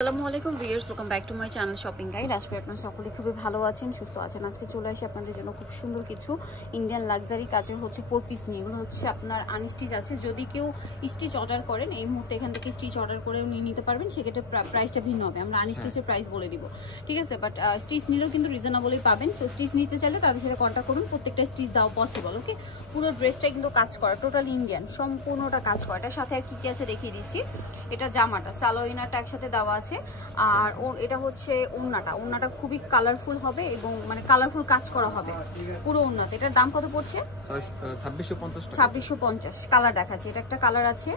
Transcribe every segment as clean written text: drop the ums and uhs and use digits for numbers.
আসসালামু আলাইকুম viewers, welcome back to my channel shopping guide. আজকে আপনারা সকলে খুবই ভালো আছেন, সুস্থ আছেন। আজকে চলে আসি আপনাদের জন্য খুব সুন্দর কিছু ইন্ডিয়ান লাক্সারি কাজের 4 পিস নিয়ে। এগুলো আপনার আনস্টিচ আছে। যদি কেউ স্টিচ অর্ডার করেন এই মুহূর্তে এখান থেকে স্টিচ অর্ডার করে নিয়ে নিতে পারবেন, সেক্ষেত্রে প্রাইসটা ভিন্ন হবে। আমরা আনস্টিচের প্রাইস বলে দিব, ঠিক আছে? বাট স্টিচ নিলেও কিন্তু রিজনেবলই পাবেন। সো স্টিচ নিতে চাইলে তাদের সাথে কন্ট্যাক্ট করুন, প্রত্যেকটা স্টিচ দেওয়া পসিবল। ওকে, পুরো ড্রেসটা কিন্তু কাজ করা, টোটাল ইন্ডিয়ান, সম্পূর্ণটা কাজ করা। এটার সাথে আর কি কি আছে দেখিয়ে দিচ্ছি। এটা জামাটা সালোয়ারটা একসাথে দেওয়া আছে, আর এটা হচ্ছে ওড়নাটা খুবই কালারফুল হবে এবং মানে কালারফুল কাজ করা হবে পুরো ওড়নাতে। এটার দাম কত পড়ছে? 2650। কালার দেখাচ্ছে, এটা একটা কালার আছে।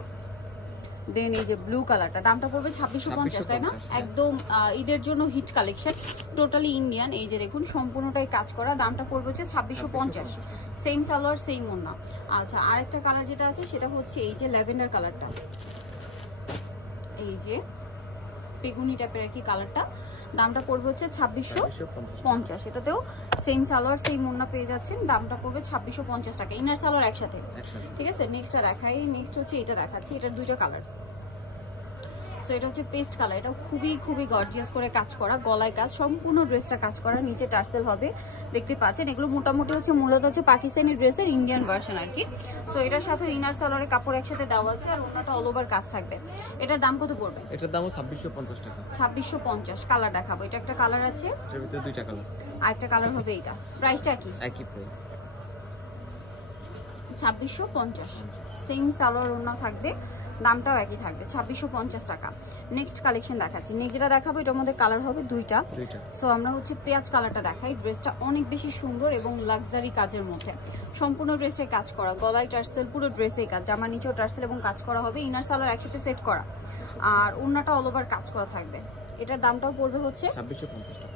দেন এই যে ব্লু কালারটা, দামটা পড়বে 2650, তাই না? একদম ঈদের জন্য হিট কালেকশন, টোটালি ইন্ডিয়ান। এই যে দেখুন সম্পূর্ণটাই কাজ করা, দামটা পড়বে হচ্ছে 2650। সেম সালোয়ার সেম ওড়না। আচ্ছা, আরেকটা কালার যেটা আছে সেটা হচ্ছে এই যে ল্যাভেন্ডার কালারটা, এই যে বেগুনি টাইপের আর কি কালারটা, দামটা পড়বে হচ্ছে 2650। এটাতেও সেম সালোয়ার সেম ওড়না পেয়ে যাচ্ছেন, দামটা পড়বে 2650 টাকা, ইনার সালোয়ার একসাথে, ঠিক আছে? নেক্সটটা দেখাই। নেক্সট হচ্ছে এটা দেখাচ্ছি, এটার দুইটা কালার। সো এটা হচ্ছে পেস্ট কালার, এটা খুবই গর্জিয়াস করে কাজ করা, গলায় কাজ, সম্পূর্ণ ড্রেসটা কাজ করা, নিচে টার্সেল হবে, দেখতে পাচ্ছেন। এগুলো মোটামুটি মূলত হচ্ছে পাকিস্তানি ড্রেসের ইন্ডিয়ান ভার্সন আর কি। সো এটার সাথে ইনার সালোয়ারের কাপড় একসাথে দেওয়া আছে, আর ওনাটা অল ওভার কাজ থাকবে। এটার দাম কত পড়বে? এটার দামও 2650 টাকা। 2650। কালার দেখাবো, এটা একটা কালার আছে, এর ভিতরে দুইটা কালার, আরেকটা কালার হবে এইটা। প্রাইসটা কি? একই প্রাইস, 2650। সেম সালোয়ার ওড়না থাকবে, দামটাও একই থাকবে, 2650 টাকা। নেক্সট কালেকশন দেখাচ্ছি। নেক্সট যেটা দেখাবো এটার মধ্যে কালার হবে দুইটা। সো আমরা পেঁয়াজ কালারটা দেখাই। ড্রেসটা অনেক বেশি সুন্দর এবং লাক্সারি কাজের মধ্যে, সম্পূর্ণ ড্রেসে কাজ করা, গলায় টার্সেল, পুরো ড্রেসে কাজ, জামার নিচেও টার্সেল এবং কাজ করা হবে, ইনার সালোয়ার একসাথে সেট করা, আর ওড়নাটা অল ওভার কাজ করা থাকবে। এটার দামটাও পড়বে হচ্ছে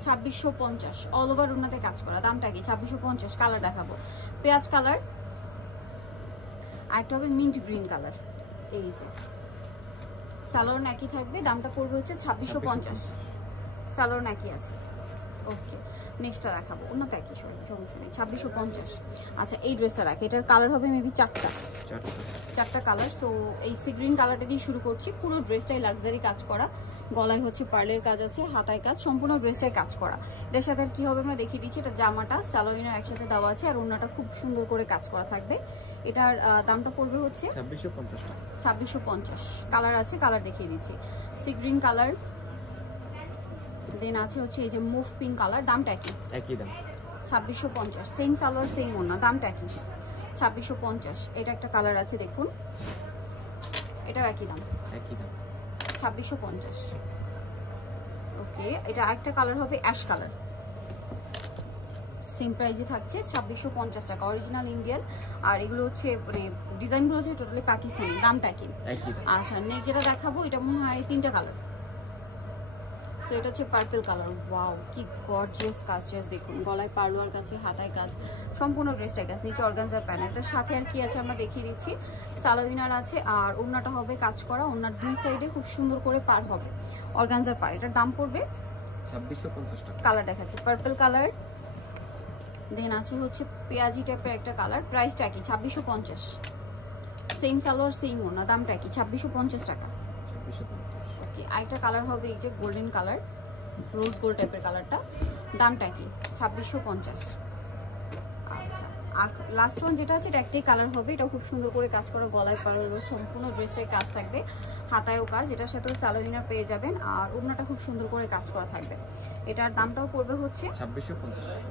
2650। অল ওভার ওড়নাতে কাজ করা, দামটা কি? 2650। কালার দেখাবো, পেঁয়াজ কালার, আরেকটা হবে মিন্ট গ্রিন কালার। এই যে সালোয়ার একই থাকবে, দামটা পড়বে হচ্ছে 2650। সালোয়ার একই আছে। ওকে, নেক্সটটা দেখাবো, ওনাতে একই সমস্যা নেই, 2650। আচ্ছা, এই ড্রেসটা দেখে, এটার কালার হবে মেবি চারটা কালার। সো এই সি গ্রিন কালারটা দিয়ে শুরু করছি। পুরো ড্রেসটাই লাক্সারি কাজ করা, গলায় হচ্ছে পার্লের কাজ আছে, হাতায় কাজ, সম্পূর্ণ ড্রেসটাই কাজ করা। এটার সাথে আর কি হবে আমরা দেখিয়ে দিচ্ছি। এটা জামাটা সালোয়ার একসাথে দেওয়া আছে, আর ওড়নাটা খুব সুন্দর করে কাজ করা থাকবে। এটার দামটা পড়বে হচ্ছে 2650। কালার আছে, কালার দেখিয়ে দিচ্ছি। সি গ্রিন কালার, দেন আছে হচ্ছে এই যে মুভ পিঙ্ক কালার, দামটা একই দাম, 2650। সেম সালোয়ার সেম ওড়না, দামটা একই, 2650। এটা একটা কালার আছে দেখুন, এটাও একই দাম, 2650। ওকে, এটা একটা কালার হবে অ্যাশ কালার, সেম প্রাইসে থাকছে 2650 টাকা, অরিজিনাল ইন্ডিয়ান। আর এগুলো হচ্ছে মানে ডিজাইনগুলো হচ্ছে টোটালি পাকিস্তানি, দামটা কি? আচ্ছা, নেক্সট যেটা দেখাবো এটা মনে হয় তিনটা কালার। সো এটা হচ্ছে পার্পল কালার। ওয়াও, কি গর্জিয়াস কাজ, দেখুন গলায় পার্লোয়ার কাছে, হাতায় কাজ, সম্পূর্ণ ড্রেসটাই কাজ, নিচে অর্গানজার প্যানেল। এটার সাথে আর কি আছে আমরা দেখিয়ে দিচ্ছি। সালোয়ার আছে, আর ওড়নাটা হবে কাজ করা, ওড়নার দুই সাইডে খুব সুন্দর করে পার হবে, অর্গানজার পার। এটার দাম পড়বে 2650 টাকা। কালার দেখাচ্ছি, পার্পল কালার, দেন আছে হচ্ছে পেঁয়াজি টাইপের একটা কালার, প্রাইসটা কি? 2650। সেম সালোয়ার সেম ওড়না, দামটা কি? 2650 টাকা। ওকে, আরেকটা কালার হবে এই যে গোল্ডেন কালার, রোজ গোল্ড টাইপের কালারটা, দামটা কি? 2650। আচ্ছা, লাস্ট ওয়ান যেটা আছে এটা একটাই কালার হবে, এটা খুব সুন্দর করে কাজ করা, গলায় পাড়া, সম্পূর্ণ ড্রেসের কাজ থাকবে, হাতায়ও কাজ, এটার সাথেও সালোয়ার পেয়ে যাবেন, আর ওড়নাটা খুব সুন্দর করে কাজ করা থাকবে। এটার দামটাও পড়বে হচ্ছে 2650 টাকা।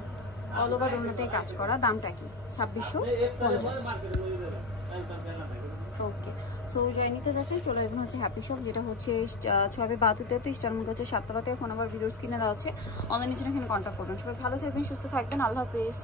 অল ওভার ওড়নাতে কাজ করা, দামটা কি? 2650। ওকে, সো যাই নিতে যাচ্ছেন চলে যাবেন হচ্ছে হ্যাপি শপ, যেটা হচ্ছে 6-32 স্টার মধ্যে হচ্ছে 7তলাতে। ফোন নাম্বার ভিডিওর স্ক্রিনে দেওয়া আছে, অনলাইনের জন্য এখানে কন্ট্যাক্ট করবেন। সবাই ভালো থাকবেন, সুস্থ থাকবেন, আল্লাহ হাফেজ।